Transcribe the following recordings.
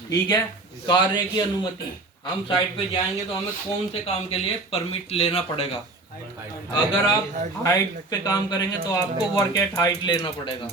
ठीक है। कार्य की अनुमति, हम साइट पे जाएंगे तो हमें कौन से काम के लिए परमिट लेना पड़ेगा। अगर आप हाइट पे काम करेंगे तो आपको वर्क एट हाइट लेना पड़ेगा।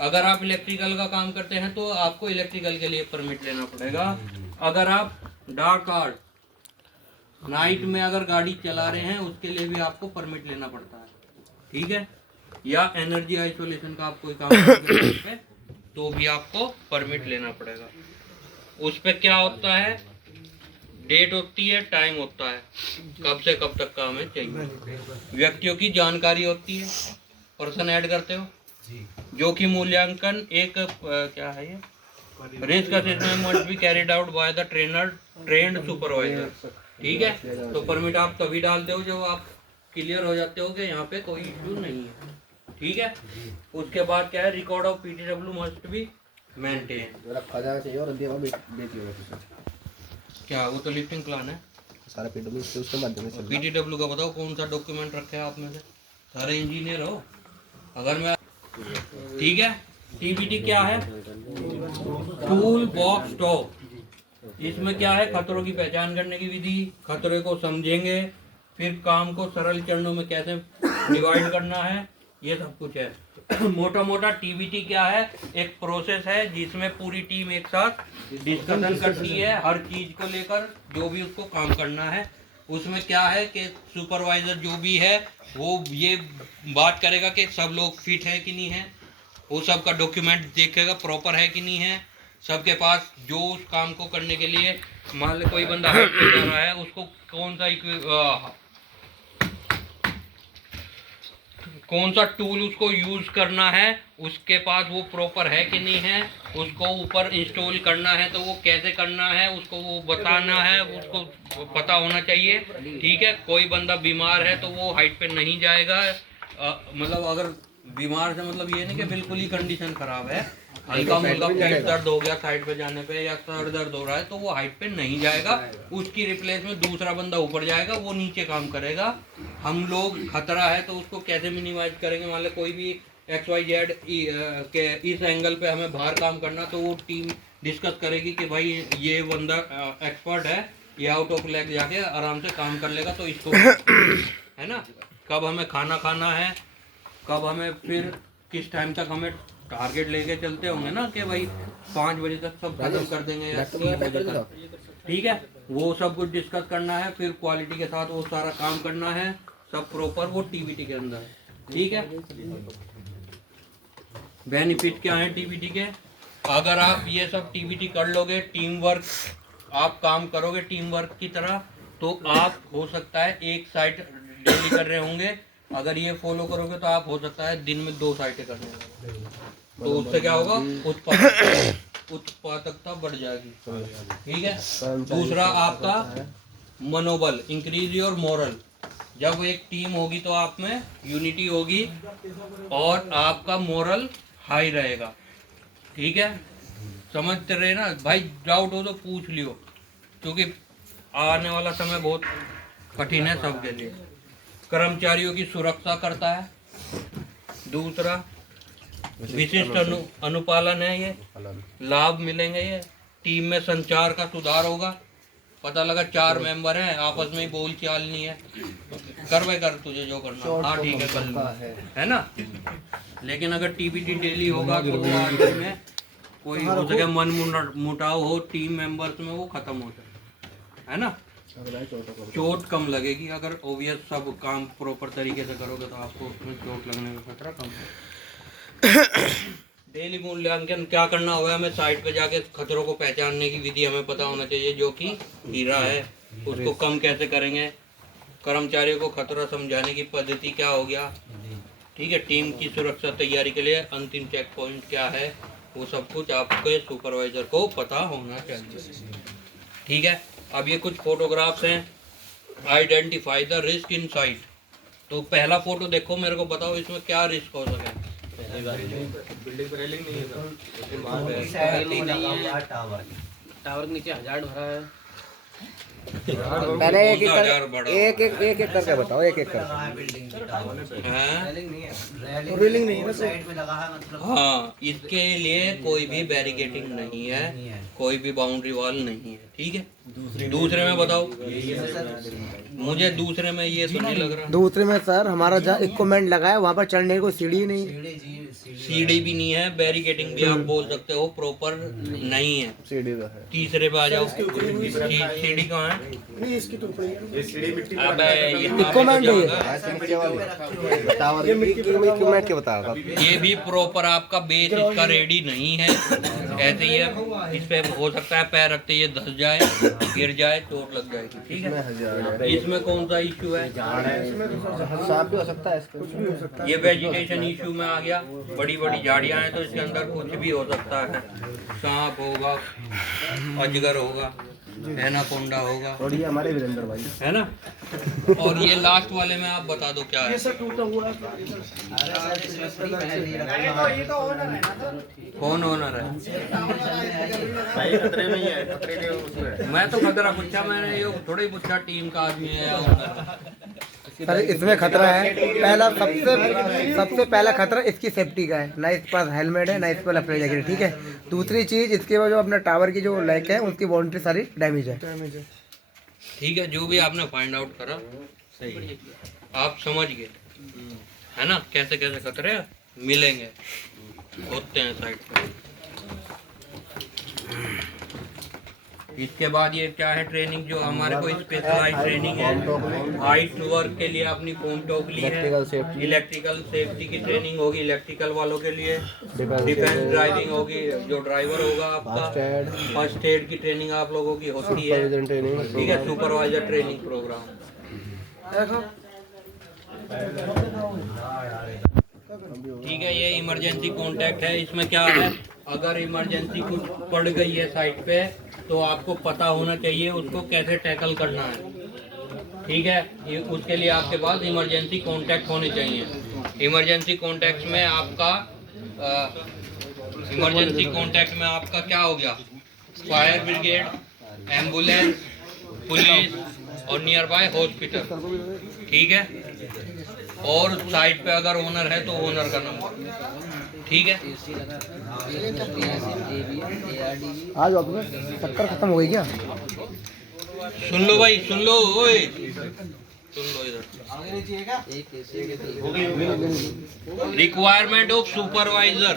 अगर आप इलेक्ट्रिकल का काम करते हैं तो आपको इलेक्ट्रिकल के लिए परमिट लेना पड़ेगा। अगर आप डार्क आर्ट नाइट में अगर गाड़ी चला रहे हैं उसके लिए भी आपको परमिट लेना पड़ता है, ठीक है। या एनर्जी आइसोलेशन का आप कोई काम करते हैं तो भी आपको परमिट लेना पड़ेगा। उस पर क्या होता है, डेट होती है, टाइम होता है, कब से कब तक का हमें चाहिए, व्यक्तियों की जानकारी होती है, पर्सन ऐड करते हो, जोखिम मूल्यांकन एक क्या है ये, risk assessment must be carried out by the trend supervisor, ठीक है। तो परमिट आप तभी डालते हो जब आप क्लियर हो जाते हो कि यहाँ पे कोई इश्यू नहीं है, ठीक है। उसके बाद क्या है, record of PTW must be maintain, रखा जाना चाहिए और अंतिम बेची होगी। क्या वो तो लिफ्टिंग प्लान है सारा पीडब्ल्यू उसके माध्यम से। पीटीडब्ल्यू का बताओ कौन सा डॉक्यूमेंट रखे हैं आप में से, सारे इंजीनियर हो। अगर मैं, ठीक है। टीबीटी क्या है, टूल बॉक्स टॉप, इसमें क्या है, खतरों की पहचान करने की विधि, खतरे को समझेंगे, फिर काम को सरल चरणों में कैसे डिवाइड करना है, ये सब कुछ है। मोटा मोटा टीबीटी क्या है, एक प्रोसेस है जिसमें पूरी टीम एक साथ डिस्कशन करती है हर चीज को लेकर, जो भी उसको काम करना है। उसमें क्या है कि सुपरवाइजर जो भी है वो ये बात करेगा कि सब लोग फिट है कि नहीं है, वो सब का डॉक्यूमेंट देखेगा प्रॉपर है कि नहीं है, सबके पास जो उस काम को करने के लिए, मान लो कोई बंदा हाइट पे जा रहा है, उसको कौन सा टूल उसको यूज करना है, उसके पास वो प्रॉपर है कि नहीं है, उसको ऊपर इंस्टॉल करना है तो वो कैसे करना है, उसको वो बताना है, उसको पता होना चाहिए, ठीक है। कोई बंदा बीमार है तो वो हाइट पे नहीं जाएगा, मतलब अगर बीमार से मतलब ये नहीं कि बिल्कुल ही कंडीशन खराब है, हल्का मुल्का पेट दर्द हो गया साइड पे जाने पे या सर दर्द हो रहा है तो वो हाइट पे नहीं जाएगा, उसकी रिप्लेस में दूसरा बंदा ऊपर जाएगा, वो नीचे काम करेगा। हम लोग खतरा है तो उसको कैसे मिनिमाइज करेंगे, मान लो कोई भी XYZ के इस एंगल पे हमें बाहर काम करना, तो वो टीम डिस्कस करेगी कि भाई ये बंदा एक्सपर्ट है, ये आउट ऑफ लेग जाके आराम से काम कर लेगा, तो इसको है ना। कब हमें खाना खाना है, कब हमें फिर किस टाइम तक हमें टारगेट लेके चलते होंगे ना कि भाई 5 बजे तक सब खत्म कर देंगे या 3 बजे तक, ठीक है। वो सब कुछ डिस्कस करना है, फिर क्वालिटी के साथ वो सारा काम करना है, सब प्रॉपर वो टीबीटी के अंदर है, ठीक है। बेनिफिट क्या है टीबीटी के, अगर आप ये सब टीबीटी कर लोगे, टीम वर्क आप काम करोगे टीम वर्क की तरह, तो आप हो सकता है एक साइट डेली कर रहे होंगे, अगर ये फॉलो करोगे तो आप हो सकता है दिन में 2 साइटें कर रहे होंगे, तो उससे क्या होगा, उत्पादकता बढ़ जाएगी, ठीक है। दूसरा आपका मनोबल, इंक्रीज योर मोरल, जब एक टीम होगी तो आप में यूनिटी होगी और आपका मोरल हाई रहेगा, ठीक है। समझते रहे ना भाई, डाउट हो तो पूछ लियो, क्योंकि आने वाला समय बहुत कठिन है सबके लिए। कर्मचारियों की सुरक्षा करता है, दूसरा विशिष्ट अनुपालन है, ये लाभ मिलेंगे, ये टीम में संचार का सुधार होगा, पता लगा 4 मेंबर हैं आपस में बोल चाल नहीं है, कर भाई कर तुझे जो करना, हाँ ठीक है कर लो, है ना। लेकिन अगर टीबीटी डेली होगा तो वो आगे में कोई हो सके मन मुटाव हो टीम मेंबर्स में, वो खत्म हो जाए, है ना, चोट कम लगेगी। अगर ओबियस सब काम प्रॉपर तरीके से करोगे तो आपको उसमें चोट लगने का खतरा कम है। डेली मूल्यांकन क्या करना होगा, हमें साइट पे जाके खतरों को पहचानने की विधि हमें पता होना चाहिए, जो कि हीरा है, उसको कम कैसे करेंगे, कर्मचारियों को खतरा समझाने की पद्धति क्या हो गया, ठीक है। टीम की सुरक्षा तैयारी के लिए अंतिम चेक पॉइंट क्या है, वो सब कुछ आपके सुपरवाइजर को पता होना चाहिए, ठीक है। अब ये कुछ फोटोग्राफ्स हैं, identify the risk in site. तो पहला फोटो देखो, मेरे को बताओ इसमें क्या रिस्क हो सके। बिल्डिंग पर रेलिंग नहीं है, टावर के नीचे 1000 भरा है, पहले एक एक करके बताओ, एक एक करके। रेलिंग नहीं है ना साइड में लगा है, मतलब हाँ, इसके लिए कोई भी बैरिकेटिंग नहीं है, कोई भी बाउंड्री वॉल नहीं है, ठीक है। दूसरे में बताओ, मुझे दूसरे में ये तो नहीं लग रहा। दूसरे में सर हमारा जहाँ इक्विपमेंट लगा है वहाँ पर चढ़ने को सीढ़ी नहीं, सीढ़ी भी नहीं है, बैरिकेटिंग भी आप बोल सकते हो प्रॉपर नहीं है। सीढ़ी तो है। तीसरे पे आ जाओ, सीढ़ी कहाँ है? अबे इक्विपमेंट नहीं है। टावर इक्विपमेंट के बता रहा था। ये भी प्रॉपर आपका बेस इसका रेडी नहीं है, ऐसे ही है। इस पे हो सकता है पैर रखते ये धस जाए, गिर जाए, चोट लग जाएगी, ठीक है। इसमें कौन सा इश्यू है? सांप भी हो सकता है, कुछ भी हो सकता ये वेजिटेशन इश्यू में आ गया। बड़ी बड़ी झाड़ियां हैं तो इसके अंदर कुछ भी हो सकता है, सांप होगा, अजगर होगा, एनाकोंडा होगा, है। और ये हमारे वीरेंद्र भाई है ना। और ये लास्ट वाले में आप बता दो क्या है? कौन ओनर है? खतरे में ही है, खतरे के उसमें। मैं तो खतरा पूछा, मैंने ये थोड़ा ही पूछा टीम का आदमी है या ओनर। सर इसमें खतरा है। पहला सबसे पहला खतरा इसकी सेफ्टी का है, ना इस पास हेलमेट है ना इस पर लकड़ी जैकेट है, ठीक है। दूसरी चीज इसके बाद जो अपना टावर की जो लाइट है उसकी बाउंड्री सारी डैमेज है। ठीक है, जो भी आपने फाइंड आउट करा सही है, आप समझ गए, है ना। कैसे कैसे खतरे मिलेंगे, होते हैं साइड पे। इसके बाद ये क्या है ट्रेनिंग, जो हमारे को स्पेशलाइज ट्रेनिंग है। हाइट वर्क के लिए अपनी फोम टॉक ली है। इलेक्ट्रिकल सेफ्टी की ट्रेनिंग होगी इलेक्ट्रिकल वालों के लिए। डिफेंस ड्राइविंग होगी, जो ड्राइवर होगा आपका। फर्स्ट एड की ट्रेनिंग आप लोगों की होती है, ठीक है। सुपरवाइजर ट्रेनिंग प्रोग्राम, ठीक है। ये इमरजेंसी कांटेक्ट है। इसमें क्या है, अगर इमरजेंसी कुछ पड़ गई है साइट पे तो आपको पता होना चाहिए उसको कैसे टैकल करना है, ठीक है। ये उसके लिए आपके पास इमरजेंसी कांटेक्ट होने चाहिए। इमरजेंसी कांटेक्ट में आपका क्या हो गया? फायर ब्रिगेड, एम्बुलेंस, पुलिस और नियर बाय हॉस्पिटल, ठीक है। और साइट पे अगर ओनर है तो ओनर का नंबर, ठीक है। आज आपने चक्कर खत्म हो गई क्या? सुन लो भाई, सुन लो, ओए सुन लो इधर। रिक्वायरमेंट ऑफ सुपरवाइजर,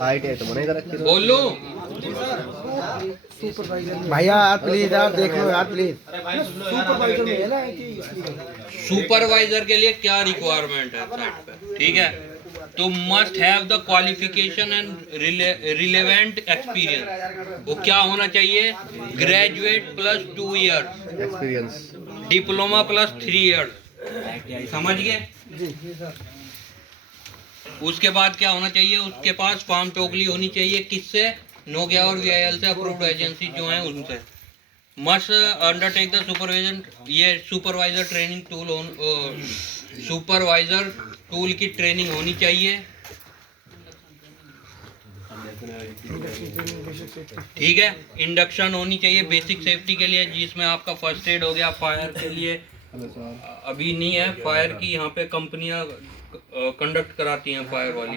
हाइट है तो बनेगा रखी। बोल लो भैया आप प्लीज, आप देख लो यार प्लीज। सुपरवाइजर के लिए क्या रिक्वायरमेंट है साइट पे, ठीक है। तो must have the qualification and relevant experience. वो क्या होना चाहिए? Graduate plus 2 years experience, diploma plus 3 years, समझ गए। उसके बाद क्या होना चाहिए? उसके पास फार्म टोकली होनी चाहिए। किससे? नोकिया और वीआईएल से अप्रूव्ड एजेंसी जो है उनसे। मस्ट अंडरटेक द सुपरविजन, ये supervisor training tool, supervisor tool की ट्रेनिंग होनी चाहिए, ठीक है। इंडक्शन होनी चाहिए बेसिक सेफ्टी के लिए, जिसमें आपका फर्स्ट एड हो गया। फायर के लिए अभी नहीं है, फायर की यहाँ पे कंपनियां कंडक्ट कराती हैं फायर वाली,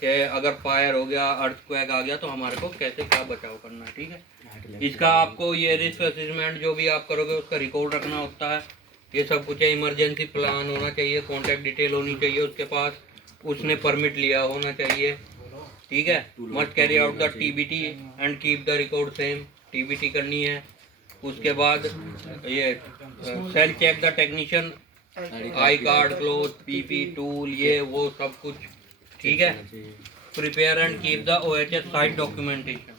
कि अगर फायर हो गया, अर्थक्वेक आ गया तो हमारे को कैसे क्या बचाव करना है, ठीक है। इसका आपको ये रिस्क असेसमेंट जो भी आप करोगे उसका रिकॉर्ड रखना होता है। ये सब कुछ है। इमरजेंसी प्लान होना चाहिए, कॉन्टैक्ट डिटेल होनी चाहिए उसके पास, उसने परमिट लिया होना चाहिए, ठीक है। Must carry out the TBT and keep the record same, TBT करनी है। उसके बाद ये cell check the technician, I card, cloth, PP, tool, ये वो सब कुछ, ठीक है। Prepare and keep the OHS site documentation.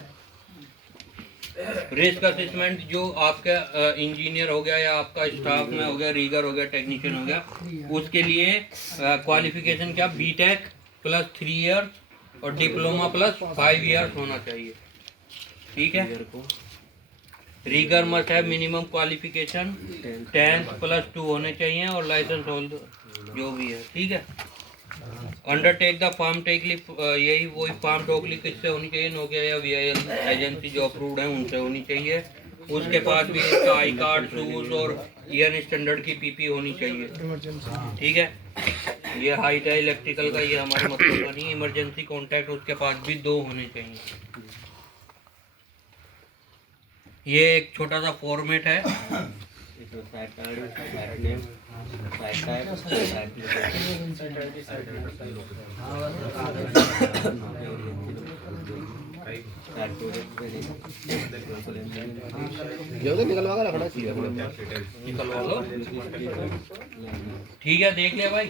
Risk assessment जो आपका इंजीनियर हो गया या आपका स्टाफ में हो गया, रीगर हो गया, टेक्नीशियन हो गया, उसके लिए क्वालिफिकेशन क्या? बीटेक प्लस 3 इयर्स और डिप्लोमा प्लस 5 इयर्स होना चाहिए, ठीक है। रीगर मस्ट है मिनिमम क्वालिफिकेशन 10th + 2 होने चाहिए और लाइसेंस होल्डर जो भी है, ठीक है। अंडरटेक द फार्म टेकलिफ, यही वही फार्म टोकली किससे होनी चाहिए, नोकिया या VIL एजेंसी जो अप्रूव्ड है उनसे होनी चाहिए। उसके पास भी इसका आई कार्ड, शूज और EN स्टैंडर्ड की PP होनी चाहिए। ठीक है, ये हाइट है इलेक्ट्रिकल का, ये हमारे मतलब का नहीं। इमरजेंसी कॉन्टैक्ट उसके पास भी 2 होने चाहिए। ये एक छोटा सा फॉर्मेट है। निकलवा कर रखना चाहिए, निकलवा लो। ठीक है, देख लिया भाई,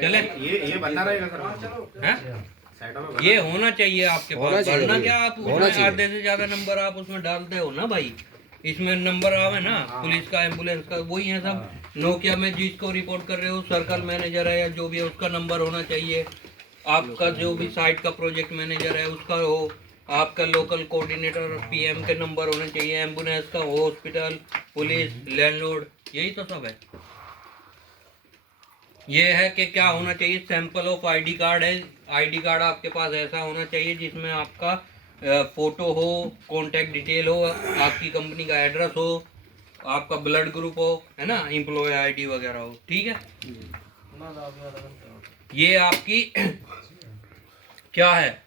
चले। ये बनना रहेगा सर, हैं? ये होना चाहिए आपके पास, वरना क्या आप उसमें आधे से ज्यादा नंबर आप उसमें डालते हो ना भाई। इसमें नंबर आवे ना पुलिस का, एम्बुलेंस का, वही है सब। नोकिया में जिसको रिपोर्ट कर रहे हो, सर्कल मैनेजर है या जो भी है, उसका नंबर होना चाहिए। आपका जो भी साइट का प्रोजेक्ट मैनेजर है उसका हो, आपका लोकल कोऑर्डिनेटर PM के नंबर होने चाहिए, एम्बुलेंस का, हॉस्पिटल, पुलिस, लैंडलॉर्ड, यही तो सब है। ये है कि क्या होना चाहिए, सैंपल ऑफ ID कार्ड है। ID कार्ड आपके पास ऐसा होना चाहिए जिसमें आपका फोटो हो, कॉन्टैक्ट डिटेल हो, आपकी कंपनी का एड्रेस हो, आपका ब्लड ग्रुप हो, है ना, एम्प्लॉय ID वगैरह हो। ठीक है, ये आपकी क्या है,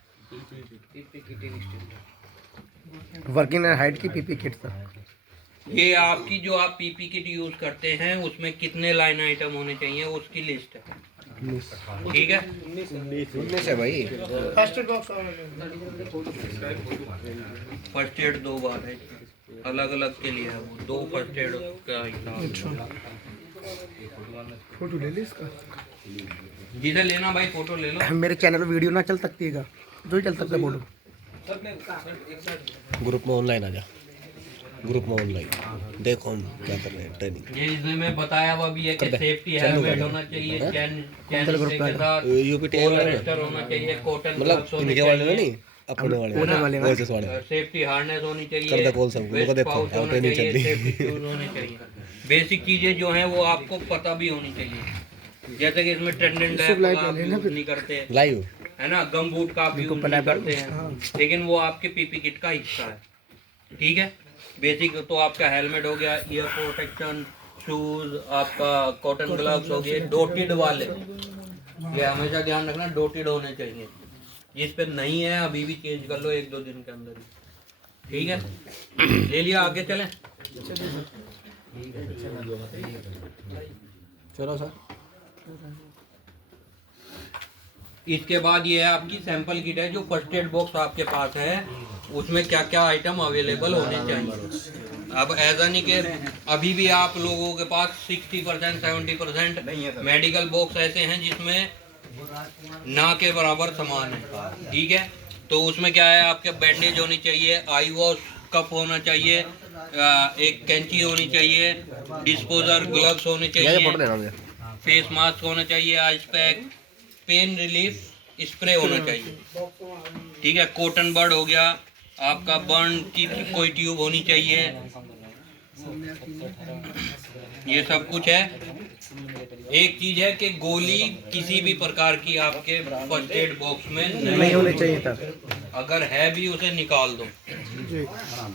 वर्किंग एंड हाइट की PP किट सर। ये आपकी जो आप PP किट यूज करते हैं उसमें कितने लाइन आइटम होने चाहिए उसकी लिस्ट है। ठीक है, 19 है भाई। फर्स्ट एड 2 बार है, अलग अलग के लिए है वो, 2 फर्स्ट एड का हिसाब। फोटो ले ली इसका, जिसे लेना भाई फोटो ले लो। मेरे चैनल पे वीडियो ना चल सकती है क्या, जो ही चल सकता है फोटो। ग्रुप में ऑनलाइन आ जा, ग्रुप में ऑनलाइन देखो हम क्या कर रहे हैं, ट्रेनिंग। ये इसमें मैं बताया हुआ भी है कि सेफ्टी हेलमेट होना चाहिए, चैन के साथ UPT पोलरेस्टर होना चाहिए, कॉटन मतलब इनके वाले नहीं, अपने वाले वर्सेस वाले, सेफ्टी हार्नेस होनी कर दे चाहिए, कॉल सब लोगों को, देखो होना ट्रेनिंग चल चाहिए, रही सेफ्टी शूज होने चाहिए। बेसिक चीजें जो हैं वो आपको पता भी होनी चाहिए। जैसे कि इसमें ट्रेंडेंट नहीं करते लाइव है ना, गम बूट का आप यूज नहीं करते हैं, लेकिन वो आपके PP किट का हिस्सा है। ठीक है, बेसिक तो आपका हेलमेट हो गया, ईयर प्रोटेक्शन, शूज, आपका कॉटन ग्लव्स हो गए, डोटेड वाले, ये हमेशा ध्यान रखना डोटेड होने चाहिए। इस पे नहीं है अभी भी चेंज कर लो 1-2 दिन के अंदर ही। ठीक है, ले लिया, आगे चलें। चलो सर। इसके बाद ये है आपकी सैंपल किट है, जो फर्स्ट एड बॉक्स आपके पास है उसमें क्या क्या आइटम अवेलेबल होने चाहिए। अब ऐसा नहीं कि अभी भी आप लोगों के पास 60% 70% मेडिकल बॉक्स ऐसे हैं जिसमें ना के बराबर सामान है। ठीक है, तो उसमें क्या है, आपके बैंडेज होनी चाहिए, आई वॉश कप होना चाहिए, एक कैंची होनी चाहिए, डिस्पोजर ग्लव्स होने चाहिए, फेस मास्क होना चाहिए, ice pack, pain relief spray होना चाहिए। ठीक है, कॉटन बर्ड हो गया, आपका बर्न की कोई ट्यूब होनी चाहिए, ये सब कुछ है। एक चीज है कि गोली किसी भी प्रकार की आपके फर्स्ट एड बॉक्स में नहीं होनी चाहिए था, अगर है भी उसे निकाल दो।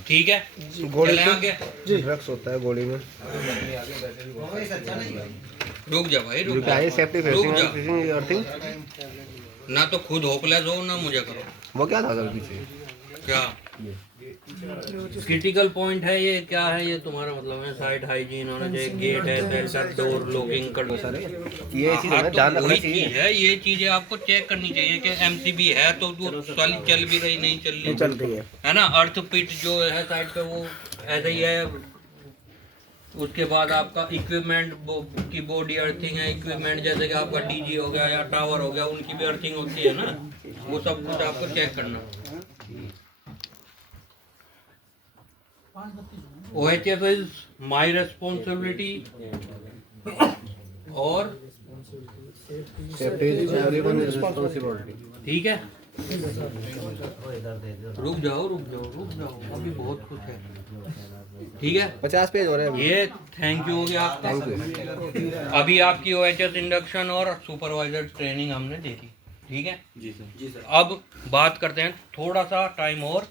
ठीक है, गोली चले आगे। ड्रग्स होता है गोली में। रुक जा भाई, रुक क्या है सेफ्टी रुक जा, फेसिंग अर्थिंग? ना तो खुद होपलेस हो ना मुझे करो। वो क्या था सर पीछे? क्या क्रिटिकल पॉइंट है ये, क्या है ये तुम्हारा मतलब है, साइड हाइजीन होना चाहिए, गेट है, सेंसर, डोर लॉकिंग कर सारे ये चीज हमें ध्यान रखना चाहिए। है, ये चीजें आपको चेक करनी चाहिए कि MCB है तो वो चल भी रही नहीं चल रही है ना। अर्थ पिट जो है साइड पे वो ऐसा ही है। उसके बाद आपका इक्विपमेंट की बॉडी अर्थिंग है, इक्विपमेंट जैसे कि आपका DG हो गया या टावर हो गया, उनकी भी अर्थिंग होती है ना, वो सब कुछ आपको चेक करना। OHF इज माई रेस्पॉन्सिबिलिटी और सेफ्टी इज एवरीवन रिस्पांसिबिलिटी। ठीक है, रुक जाओ अभी बहुत कुछ है। ठीक है 50 पेज हो रहे हैं ये थैंक यू हो गया आपका। अभी आपकी OHS इंडक्शन और सुपरवाइजर ट्रेनिंग हमने देखी। ठीक है जी सर। अब बात करते हैं थोड़ा सा टाइम और